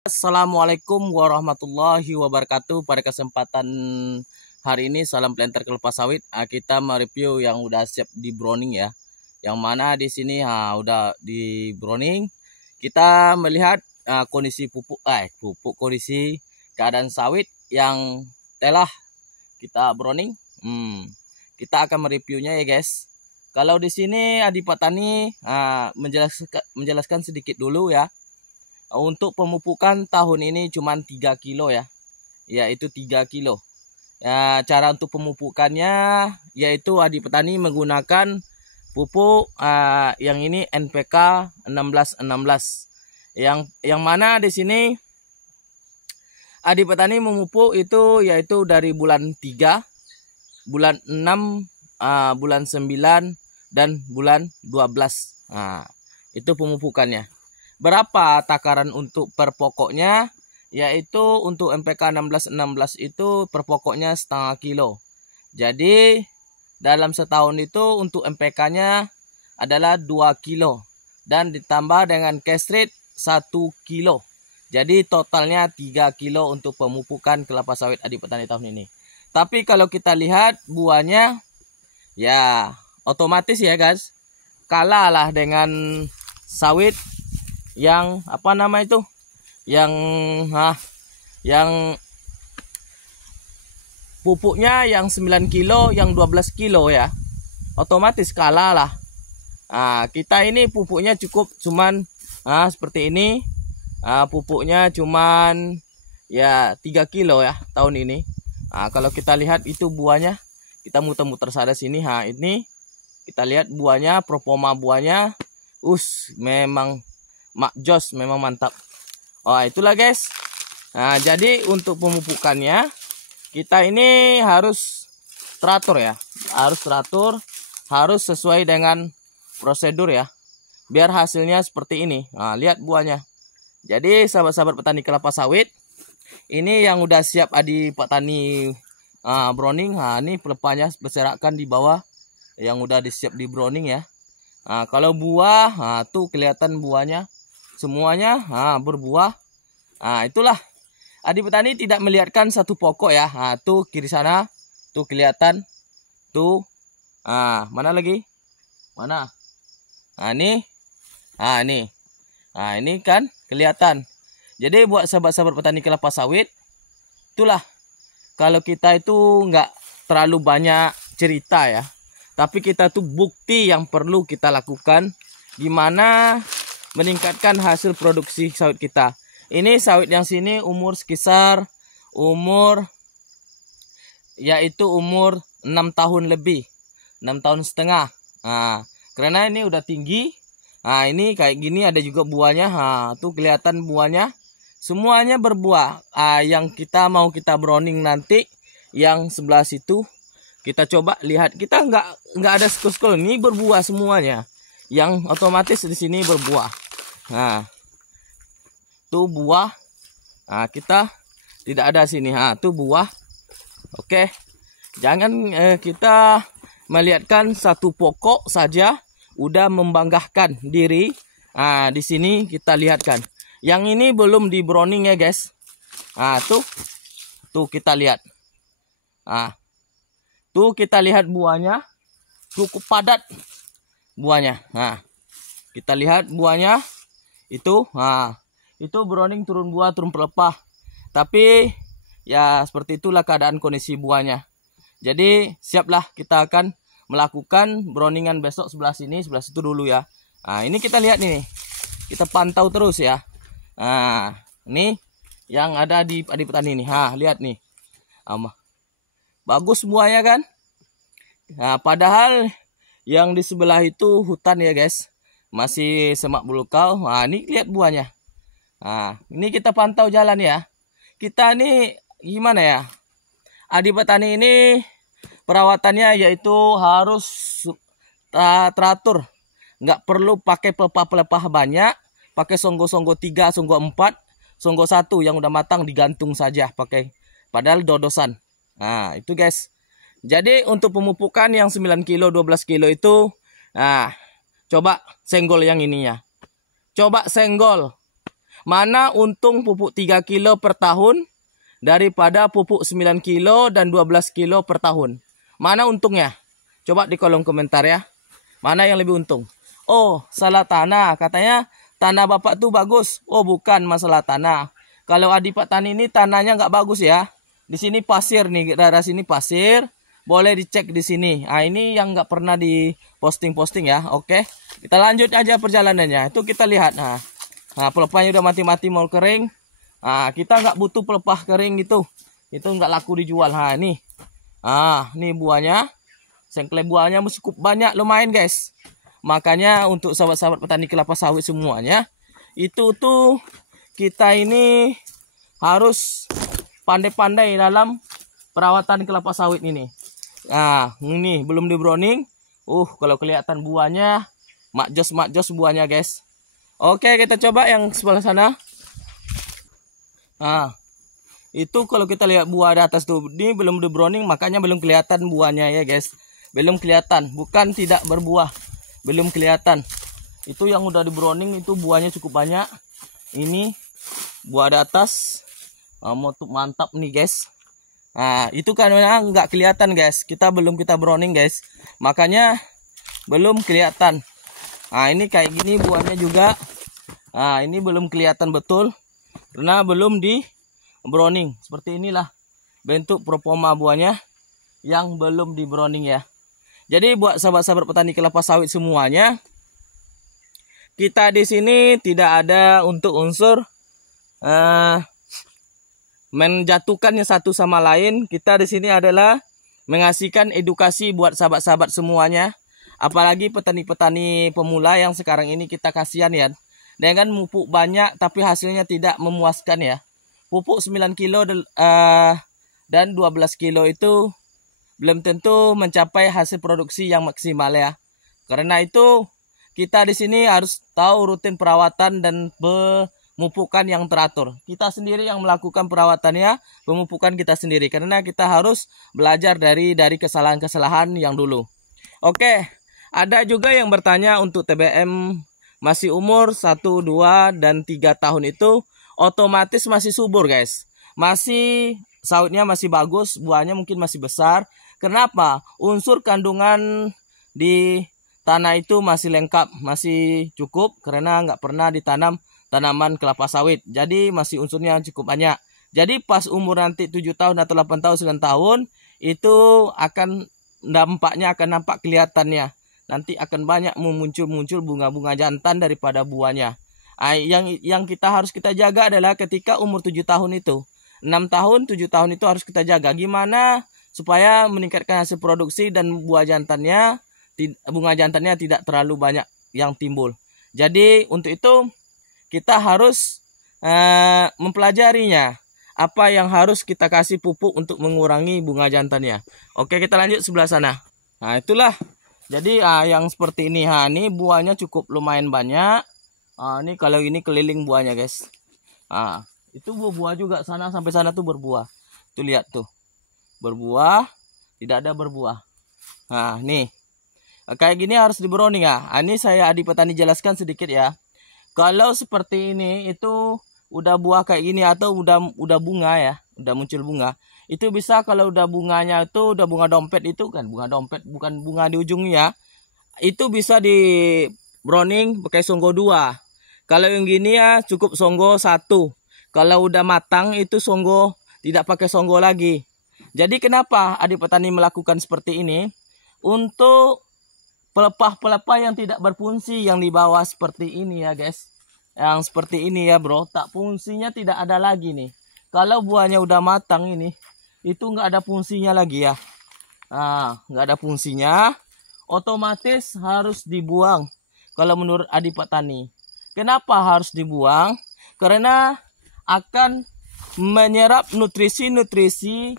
Assalamualaikum warahmatullahi wabarakatuh. Pada kesempatan hari ini salam planter kelapa sawit. Kita mereview yang udah siap di browning ya. Yang mana di sini udah di browning. Kita melihat kondisi kondisi keadaan sawit yang telah kita browning. Kita akan mereviewnya ya guys. Kalau di sini Adi Petani menjelaskan sedikit dulu ya. Untuk pemupukan tahun ini cuma 3 kilo ya, yaitu 3 kilo. Ya, cara untuk pemupukannya yaitu Adi Petani menggunakan pupuk yang ini NPK 1616. Yang mana di sini Adi Petani memupuk itu yaitu dari bulan 3, bulan 6, bulan 9 dan bulan 12. Itu pemupukannya. Berapa takaran untuk per pokoknya? Yaitu untuk NPK 1616 itu per pokoknya setengah kilo. Jadi dalam setahun itu untuk NPK-nya adalah 2 kilo. Dan ditambah dengan cash rate 1 kilo. Jadi totalnya 3 kilo untuk pemupukan kelapa sawit Adi Petani tahun ini. Tapi kalau kita lihat buahnya, ya otomatis ya guys, kalah lah dengan sawit yang yang pupuknya yang 9 kilo, yang 12 kilo ya, otomatis kalah lah. Kita ini pupuknya cuman seperti ini, pupuknya cuman ya 3 kilo ya tahun ini. Kalau kita lihat itu buahnya, kita muter-muter sana sini, ini kita lihat buahnya, performa buahnya, memang jos, memang mantap. Itulah guys. Jadi untuk pemupukannya kita ini harus teratur ya, harus sesuai dengan prosedur ya, biar hasilnya seperti ini. Lihat buahnya. Jadi sahabat-sahabat petani kelapa sawit, ini yang udah siap Adi Petani browning. Ini pelepahnya berserakan di bawah yang udah disiap di browning ya. Kalau buah, tuh kelihatan buahnya semuanya berbuah. Itulah Adi Petani tidak melihatkan satu pokok ya. Tuh kiri sana, tuh kelihatan. Tuh. Mana lagi? Mana? Ini. Ini kan kelihatan. Jadi buat sahabat-sahabat petani kelapa sawit, itulah kalau kita itu nggak terlalu banyak cerita ya, tapi kita tuh bukti yang perlu kita lakukan gimana meningkatkan hasil produksi sawit kita. Ini sawit yang sini umur sekitar yaitu umur 6 tahun lebih, 6 tahun setengah. Karena ini udah tinggi. Ini kayak gini, ada juga buahnya. Tuh kelihatan buahnya. Semuanya berbuah. Yang kita mau kita browning nanti, yang sebelah situ kita coba lihat. Kita nggak ada skul-skul, ini berbuah semuanya. Yang otomatis di sini berbuah. Tuh buah. Kita tidak ada sini. Tuh buah. Oke. Jangan kita melihatkan satu pokok saja udah membanggakan diri. Di sini kita lihatkan. Yang ini belum di browning ya guys. Tuh kita lihat. Tuh kita lihat buahnya cukup padat buahnya. Kita lihat buahnya itu. Itu browning, turun buah, turun pelepah. Tapi ya seperti itulah keadaan kondisi buahnya. Jadi siaplah kita akan melakukan browningan besok sebelah sini, sebelah situ dulu ya. Ini kita lihat nih. Kita pantau terus ya. Ini yang ada di Adi Petani nih. Lihat nih. Bagus buahnya kan? Padahal yang di sebelah itu hutan ya guys. Masih semak belukau. Ini lihat buahnya. Ini kita pantau jalan ya. Kita nih gimana ya? Adi Petani ini perawatannya yaitu harus teratur. Nggak perlu pakai pelepah-pelepah banyak. Pakai songgo-songgo 3, songgo 4, songgo 1 yang udah matang digantung saja pakai. Padahal dodosan. Itu guys. Jadi untuk pemupukan yang 9 kilo, 12 kilo itu, coba senggol yang ininya. Coba senggol. Mana untung pupuk 3 kilo per tahun daripada pupuk 9 kilo dan 12 kilo per tahun? Mana untungnya? Coba di kolom komentar ya. Mana yang lebih untung? Oh, salah tanah. Katanya tanah Bapak tuh bagus. Oh, bukan masalah tanah. Kalau adik petani ini tanahnya nggak bagus ya. Di sini pasir nih, daerah sini pasir. Boleh dicek di sini. Ah, ini yang nggak pernah di posting ya. Oke, kita lanjut aja perjalanannya. Itu kita lihat. Nah, pelepahnya udah mati-mati mau kering. Nah, kita nggak butuh pelepah kering gitu. Itu nggak laku dijual. Nah, nih. Nih buahnya. Sengklek buahnya cukup banyak, lumayan guys. Makanya untuk sahabat-sahabat petani kelapa sawit semuanya, itu tuh kita ini harus pandai-pandai dalam perawatan kelapa sawit ini. Nah, ini belum di browning. Kalau kelihatan buahnya, makjos buahnya guys. Oke, kita coba yang sebelah sana. Nah, itu kalau kita lihat buah di atas tuh, ini belum di browning, makanya belum kelihatan buahnya ya guys. Belum kelihatan, bukan tidak berbuah. Belum kelihatan. Itu yang udah di browning itu buahnya cukup banyak. Ini buah di atas mantap nih guys. Nah, itu karena nggak kelihatan guys. Kita browning guys. Makanya belum kelihatan. Nah, ini kayak gini buahnya juga. Nah, ini belum kelihatan betul karena belum di browning. Seperti inilah bentuk performa buahnya yang belum di browning ya. Jadi buat sahabat-sahabat petani kelapa sawit semuanya, kita di sini tidak ada untuk unsur menjatuhkannya satu sama lain. Kita di sini adalah mengasihkan edukasi buat sahabat-sahabat semuanya, apalagi petani-petani pemula yang sekarang ini kita kasihan ya. Dengan pupuk banyak tapi hasilnya tidak memuaskan ya. Pupuk 9 kilo dan 12 kilo itu belum tentu mencapai hasil produksi yang maksimal ya. Karena itu kita di sini harus tahu rutin perawatan dan pemupukan yang teratur. Kita sendiri yang melakukan perawatannya, pemupukan kita sendiri. Karena kita harus belajar dari kesalahan-kesalahan yang dulu. Oke, ada juga yang bertanya untuk TBM masih umur 1, 2, dan 3 tahun itu otomatis masih subur guys. Masih sawitnya masih bagus, buahnya mungkin masih besar. Kenapa? Unsur kandungan di tanah itu masih lengkap, masih cukup karena nggak pernah ditanam tanaman kelapa sawit. Jadi masih unsurnya cukup banyak. Jadi pas umur nanti 7 tahun atau 8 tahun, 9 tahun itu akan dampaknya akan nampak kelihatannya. Nanti akan banyak muncul bunga-bunga jantan daripada buahnya. Yang harus kita jaga adalah ketika umur 7 tahun itu. 6 tahun, 7 tahun itu harus kita jaga. Gimana supaya meningkatkan hasil produksi dan bunga jantannya tidak terlalu banyak yang timbul. Jadi untuk itu kita harus mempelajarinya. Apa yang harus kita kasih pupuk untuk mengurangi bunga jantannya. Oke, kita lanjut sebelah sana. Nah, itulah. Jadi yang seperti ini. Ini buahnya cukup lumayan banyak. Ini kalau ini keliling buahnya guys. Itu buah juga sana sampai sana tuh berbuah. Tuh lihat tuh. Berbuah, tidak ada berbuah. Nah, nih. Kayak gini harus di browning ya. Ini saya adik petani jelaskan sedikit ya. Kalau seperti ini itu udah buah kayak gini atau udah bunga ya, udah muncul bunga. Itu bisa kalau udah bunganya itu udah bunga dompet itu kan, bunga dompet bukan bunga di ujungnya. Itu bisa di browning pakai songgo 2. Kalau yang gini ya cukup songgo 1. Kalau udah matang itu songgo, tidak pakai songgo lagi. Jadi kenapa adik petani melakukan seperti ini? Untuk pelepah-pelepah yang tidak berfungsi yang di bawah seperti ini ya guys. Yang seperti ini ya bro, tak fungsinya tidak ada lagi nih. Kalau buahnya udah matang ini, itu nggak ada fungsinya lagi ya. Nggak ada fungsinya, otomatis harus dibuang. Kalau menurut adik petani. Kenapa harus dibuang? Karena akan menyerap nutrisi-nutrisi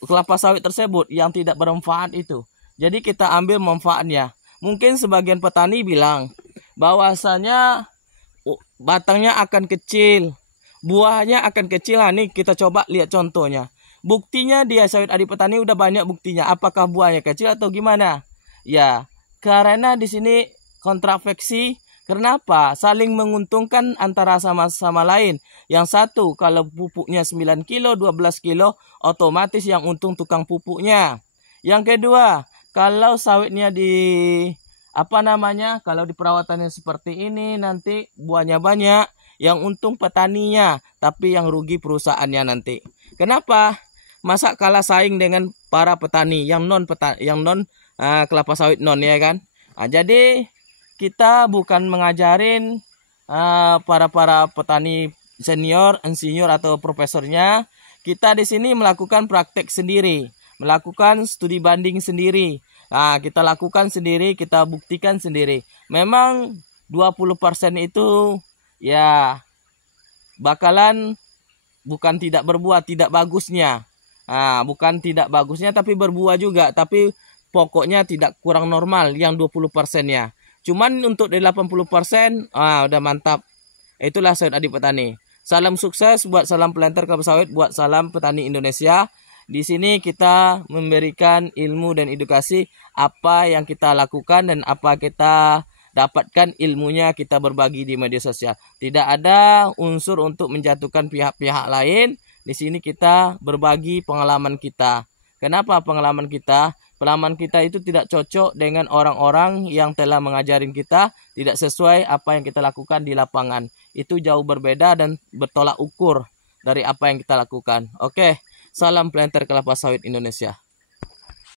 kelapa sawit tersebut yang tidak bermanfaat itu. Jadi kita ambil manfaatnya. Mungkin sebagian petani bilang bahwasanya batangnya akan kecil, buahnya akan kecil. Nih kita coba lihat contohnya. Buktinya dia sawit adik petani udah banyak buktinya. Apakah buahnya kecil atau gimana? Ya, karena di sini kontrafeksi, Kenapa? Saling menguntungkan antara sama-sama lain. Yang satu kalau pupuknya 9 kilo, 12 kilo, otomatis yang untung tukang pupuknya. Yang kedua, kalau sawitnya kalau di perawatannya seperti ini nanti buahnya banyak, yang untung petaninya, tapi yang rugi perusahaannya nanti. Kenapa? Masa kalah saing dengan para petani yang non kelapa sawit non, ya kan? Nah, jadi kita bukan mengajarin para petani senior, insinyur atau profesornya. Kita di sini melakukan praktek sendiri, melakukan studi banding sendiri. Nah, kita lakukan sendiri, kita buktikan sendiri. Memang 20% itu ya bakalan bukan tidak berbuah, tidak bagusnya. Nah, bukan tidak bagusnya tapi berbuah juga, tapi pokoknya tidak kurang normal yang 20%-nya. Cuman untuk di 80%, udah mantap. Itulah sawit adik petani. Salam sukses buat Salam Planter Kelapa Sawit, buat Salam Petani Indonesia. Di sini kita memberikan ilmu dan edukasi apa yang kita lakukan dan apa kita dapatkan ilmunya, kita berbagi di media sosial. Tidak ada unsur untuk menjatuhkan pihak-pihak lain. Di sini kita berbagi pengalaman kita. Kenapa pengalaman kita? Pengalaman kita itu tidak cocok dengan orang-orang yang telah mengajarin kita, tidak sesuai apa yang kita lakukan di lapangan. Itu jauh berbeda dan bertolak ukur dari apa yang kita lakukan. Oke, salam planter kelapa sawit Indonesia.